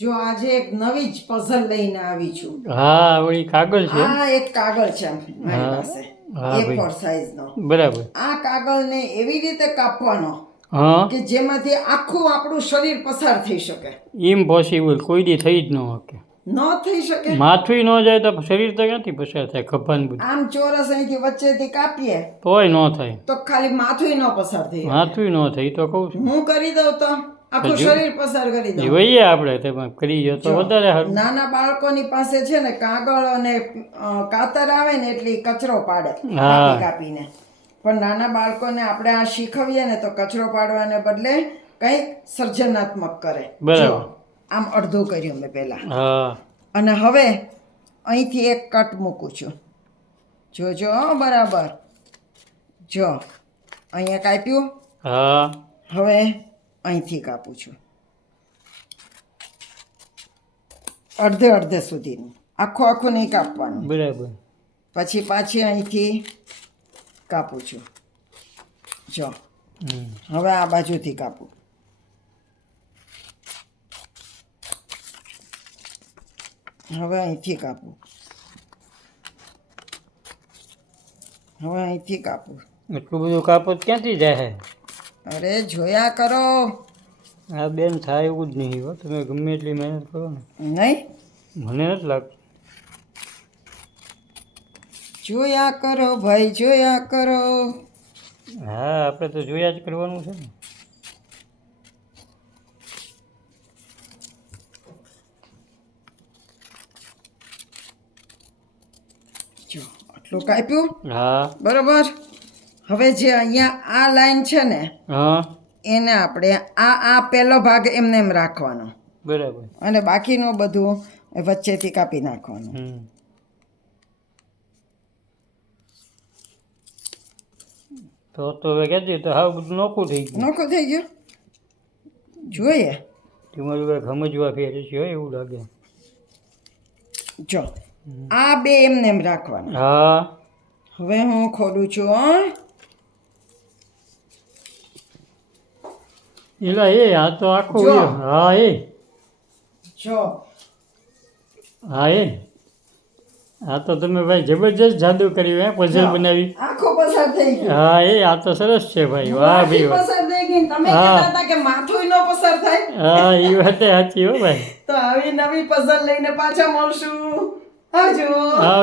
જો આજે એક નવી જ પઝલ લઈને આવી છું. હા વળી કાગળ છે આ એક કાગળ છે મારી પાસે, હા A4 સાઈઝનો. બરાબર. આ કાગળને એવી રીતે કાપવાનો હા કે જેમાંથી આખું આપણું શરીર પસાર થઈ શકે. ઇમ્પોસિબલ, કોઈ દી થઈ જ ન શકે. ન થઈ શકે. માથું ન જાય તો શરીર તો ક્યાંથી પસાર થાય? ખભાને બધું આમ ચોરસ અહીંથી વચ્ચેથી કાપીએ તોય ન થાય. તો ખાલી માથું ન પસાર થઈ શકે. માથું ન થાય તો કહું છું. હું કરી દઉં તો આખું શરીર પસાર કરી દઉં. જોઈએ આપણે તેમાં કરી જો તો વધારે સારું. નાના બાળકોની પાસે છે ને કાગળ અને કાતર આવે ને એટલે ઈ કચરો પાડે હા. કાપી કાપીને. પણ નાના બાળકોને આપણે આ શીખવીએ ને તો કચરો પાડવાને બદલે કંઈક સર્જનાત્મક કરે. બરાબર. જો આમ અડધું કર્યું મેં પહેલા, હા અને હવે અહીંથી એક કટ મૂકું છું. જોજો હો બરાબર. જો અહીંયા કાપ્યું. હા હવે અહીંથી કાપું છું અડધે અડધે સુધીનું, આખું નહીં કાપવાનું. બરાબર. પછી પાછી અહીંથી કાપું છું. જો હવે આ બાજુથી કાપું. હવે અહીંથી કાપું. હવે અહીંથી કાપું. એટલું બધું કાપડ ક્યાંથી જાય? અરે જોયા કરો. આ બેન થાય એવું જ નહીં હો. તમે ગમે એટલી મહેનત કરો ને, નહીં મને નથી લાગતું. જોયા કરો ભાઈ, જોયા કરો. હા આપણે તો જોયા જ કરવાનું છે ને. જો આટલું કાપ્યું. હા બરોબર. હવે જે અહીંયા આ લાઈન છે ને હા એને આપણે આ પહેલો ભાગ એમને એમ રાખવાનો, બરાબર. અને બાકીનું બધું વચ્ચેથી કાપી નાખવાનું. તો હવે કહેતી તો હાવ બધું નોખું થઈ ગયું. નોખું થઈ ગયું. જોઈએ. તમારું કંઈક સમજવા ફેર છે એવું લાગે. જો આ બે એમને એમ રાખવાના. હા હવે હું ખોલું છું હો. એલા એ આ તો આખું જો. હા એ જો હા એ આ તો તમે ભાઈ જબરજસ્ત જાદુ કર્યું હે, પઝલ બનાવી. આખો પસાર થઈ ગયો. હા એ આ તો સરસ છે ભાઈ. વાહ ભાઈ વાહ. પસાર થઈ ગઈ. તમે હા. કહેતા હતા કે માથું ન પસાર થાય. હા એ વાત સાચી હો ભાઈ. તો આવી નવી પઝલ લઈને પાછા મળશું. આવજો. હા